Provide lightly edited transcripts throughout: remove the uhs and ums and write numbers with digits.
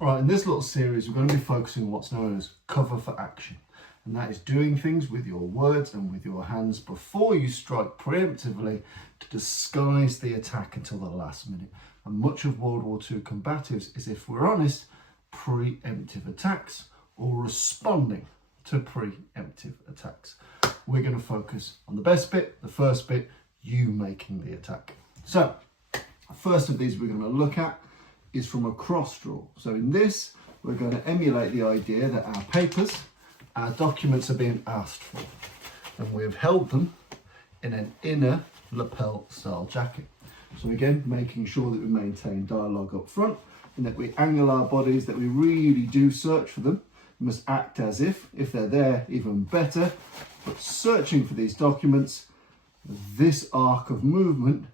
All right, in this little series, we're going to be focusing on what's known as cover for action. And that is doing things with your words and with your hands before you strike preemptively to disguise the attack until the last minute. And much of World War II combatives is, if we're honest, preemptive attacks or responding to preemptive attacks. We're going to focus on the best bit, the first bit, you making the attack. So, the first of these we're going to look at is from a cross draw. So in this, we're going to emulate the idea that our papers, our documents are being asked for, and we've held them in an inner lapel style jacket. So again, making sure that we maintain dialogue up front and that we angle our bodies, that we really do search for them. We must act as if they're there, even better. But searching for these documents, this arc of movement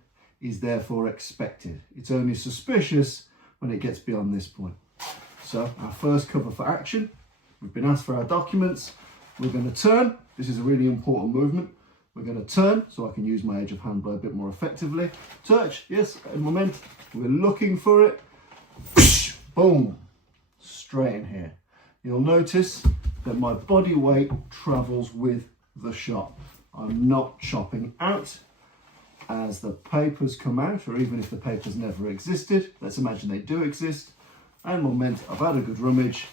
is therefore expected. It's only suspicious when it gets beyond this point. So our first cover for action, we've been asked for our documents. We're going to turn. This is a really important movement. We're going to turn so I can use my edge of hand blow a bit more effectively. Touch, yes, a moment. We're looking for it. Boom, straight in here. You'll notice that my body weight travels with the shot. I'm not chopping out as the papers come out, or even if the papers never existed. Let's imagine they do exist. And moment, I've had a good rummage.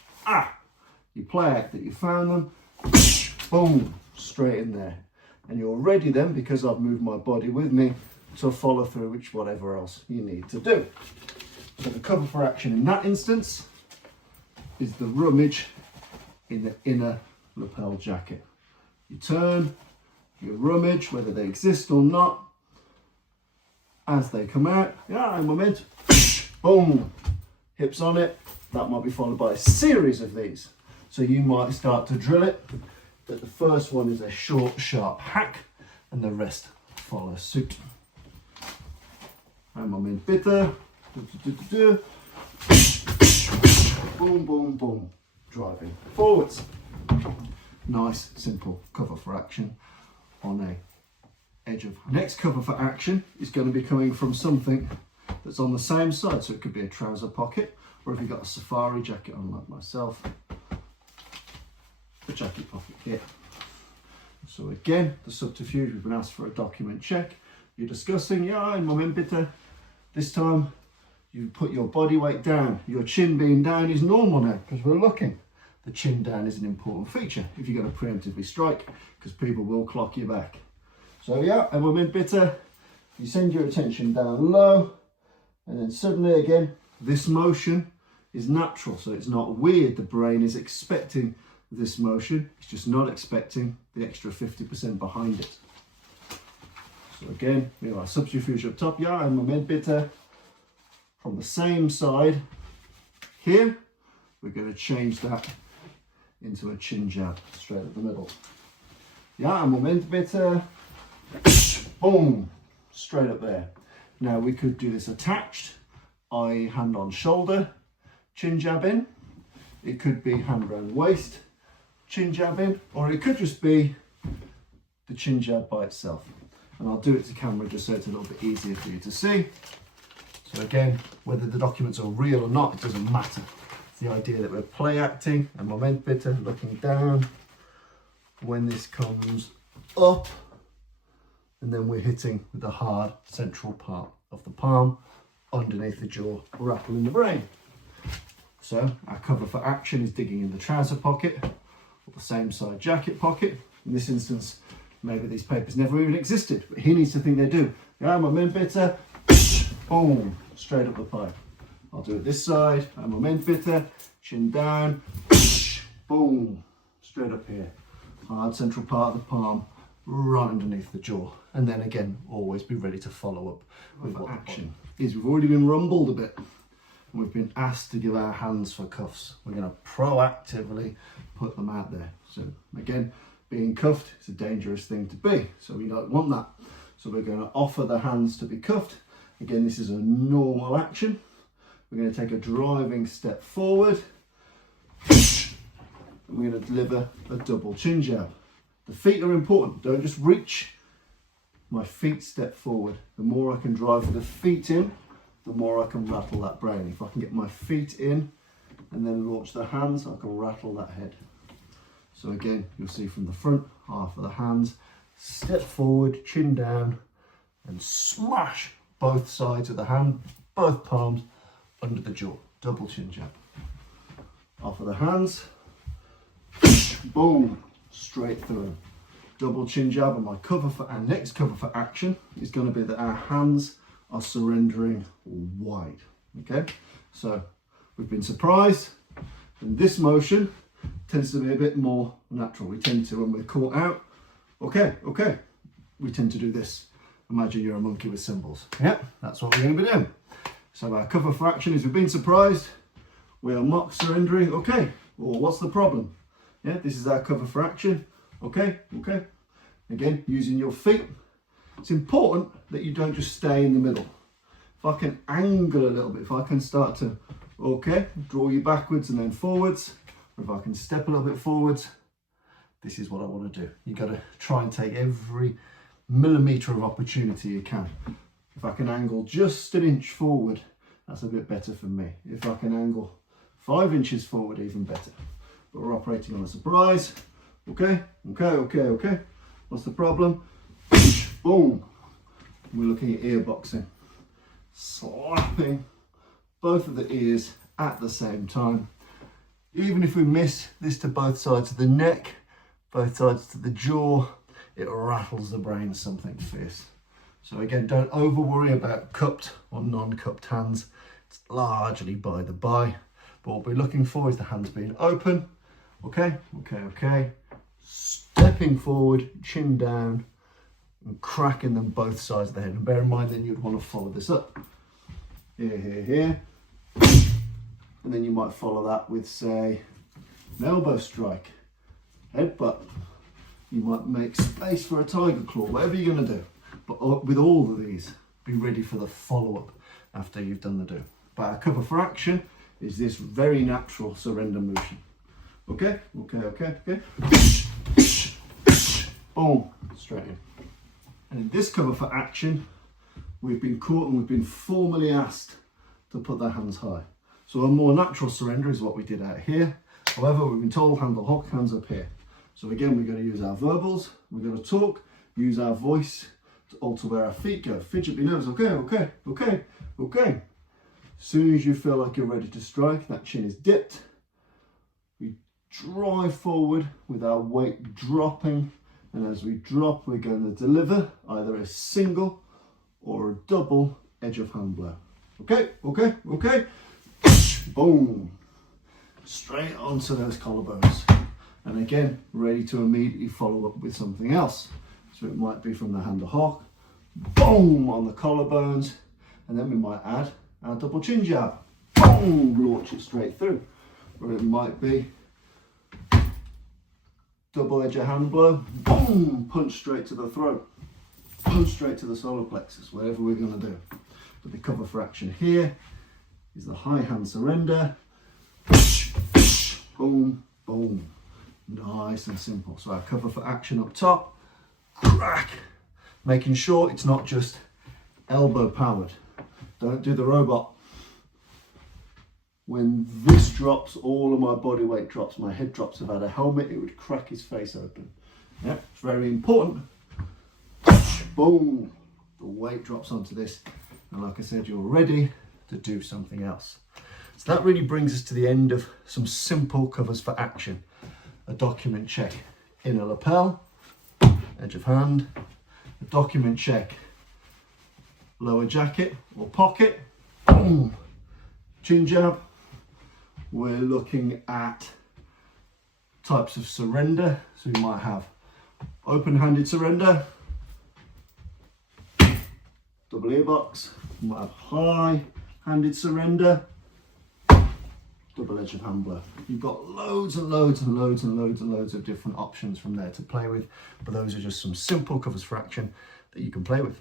You play act that you found them. Boom, straight in there. And you're ready then, because I've moved my body with me, to follow through with whatever else you need to do. So the cover for action in that instance is the rummage in the inner lapel jacket. You turn, you rummage, whether they exist or not. As they come out, and moment, boom, hips on it. That might be followed by a series of these. So you might start to drill it, but the first one is a short, sharp hack, and the rest follow suit. And moment, bitter. Boom, boom, boom. Driving forwards. Nice, simple cover for action on a edge of. Next cover for action is going to be coming from something that's on the same side. So it could be a trouser pocket, or if you've got a safari jacket on like myself, the jacket pocket here. So again, the subterfuge, we've been asked for a document check. You're discussing, in moment bitte. This time you put your body weight down. Your chin being down is normal now because we're looking. The chin down is an important feature if you're going to preemptively strike, because people will clock you back. So and moment bitte, you send your attention down low, and then suddenly again, this motion is natural, so it's not weird. The brain is expecting this motion, it's just not expecting the extra 50% behind it. So again, we have our subterfuge up top, and moment bitte. From the same side here, we're going to change that into a chin jab straight up the middle. And moment bitte. Boom, straight up there. Now we could do this attached, i.e. hand on shoulder, chin jab in. It could be hand round waist, chin jab in, or it could just be the chin jab by itself. And I'll do it to camera just so it's a little bit easier for you to see. So again, whether the documents are real or not, it doesn't matter. It's the idea that we're play acting, and moment bitte, looking down. When this comes up, and then we're hitting with the hard central part of the palm underneath the jaw, rattling the brain. So our cover for action is digging in the trouser pocket or the same side jacket pocket. In this instance, maybe these papers never even existed, but he needs to think they do. Moment bitte, boom, straight up the pipe. I'll do it this side, moment bitte, chin down, boom, straight up here. Hard central part of the palm, right underneath the jaw. And then again, always be ready to follow up with what action is. We've already been rumbled a bit, and we've been asked to give our hands for cuffs. We're going to proactively put them out there. So again, being cuffed is a dangerous thing to be, so we don't want that. So we're going to offer the hands to be cuffed. Again, this is a normal action. We're going to take a driving step forward. We're going to deliver a double chin jab. The feet are important. Don't just reach. My feet step forward. The more I can drive the feet in, the more I can rattle that brain. If I can get my feet in and then launch the hands, I can rattle that head. So again, you'll see from the front, half of the hands, step forward, chin down, and smash both sides of the hand, both palms under the jaw. Double chin jab. Off of the hands, boom, straight through. Double chin jab, and our next cover for action is going to be that our hands are surrendering wide. Okay, so we've been surprised, and this motion tends to be a bit more natural. We tend to, when we're caught out, okay, we tend to do this. Imagine you're a monkey with cymbals. Yeah, that's what we're going to be doing. So our cover for action is we've been surprised, we are mock surrendering. Okay, well, what's the problem? Yeah, this is our cover for action. Okay. Again, using your feet. It's important that you don't just stay in the middle. If I can angle a little bit, if I can start to, draw you backwards and then forwards, or if I can step a little bit forwards, this is what I want to do. You got to try and take every millimetre of opportunity you can. If I can angle just an inch forward, that's a bit better for me. If I can angle 5 inches forward, even better. But we're operating on a surprise. Okay. What's the problem? Boom. We're looking at ear boxing. Slapping both of the ears at the same time. Even if we miss this to both sides of the neck, both sides to the jaw, it rattles the brain something fierce. So again, don't over worry about cupped or non-cupped hands. It's largely by the by. But what we're looking for is the hands being open. Okay. Stepping forward, chin down, and cracking them both sides of the head. And bear in mind, then you'd want to follow this up. Here. And then you might follow that with, say, an elbow strike, headbutt. You might make space for a tiger claw, whatever you're going to do. But with all of these, be ready for the follow-up after you've done the do. But our cover for action is this very natural surrender motion. Okay. Boom, straight in. And in this cover for action, we've been caught and we've been formally asked to put their hands high. So a more natural surrender is what we did out here. However, we've been told handle hook, hands up here. So again, we're going to use our verbals, we're going to talk, use our voice to alter where our feet go. Fidget your nose, okay. As soon as you feel like you're ready to strike, that chin is dipped. We drive forward with our weight dropping, and as we drop, we're going to deliver either a single or a double edge of hand blow. Okay. Boom. Straight onto those collarbones. And again, ready to immediately follow up with something else. So it might be from the handle hook, boom, on the collarbones, and then we might add our double chin jab, boom, launch it straight through. Or it might be double edge of hand blow, boom, punch straight to the throat, punch straight to the solar plexus, whatever we're going to do. But the cover for action here is the high hand surrender, boom. Nice and simple. So our cover for action up top, crack, making sure it's not just elbow powered. Don't do the robot. When this drops, all of my body weight drops, my head drops. If I had a helmet, it would crack his face open. Yeah, it's very important. Boom, the weight drops onto this. And like I said, you're ready to do something else. So that really brings us to the end of some simple covers for action. A document check, inner lapel, edge of hand, a document check, lower jacket or pocket, boom, chin jab. We're looking at types of surrender. So you might have open-handed surrender, double ear box. You might have high-handed surrender, double edge of hand blow. You've got loads of different options from there to play with, but those are just some simple covers for action that you can play with.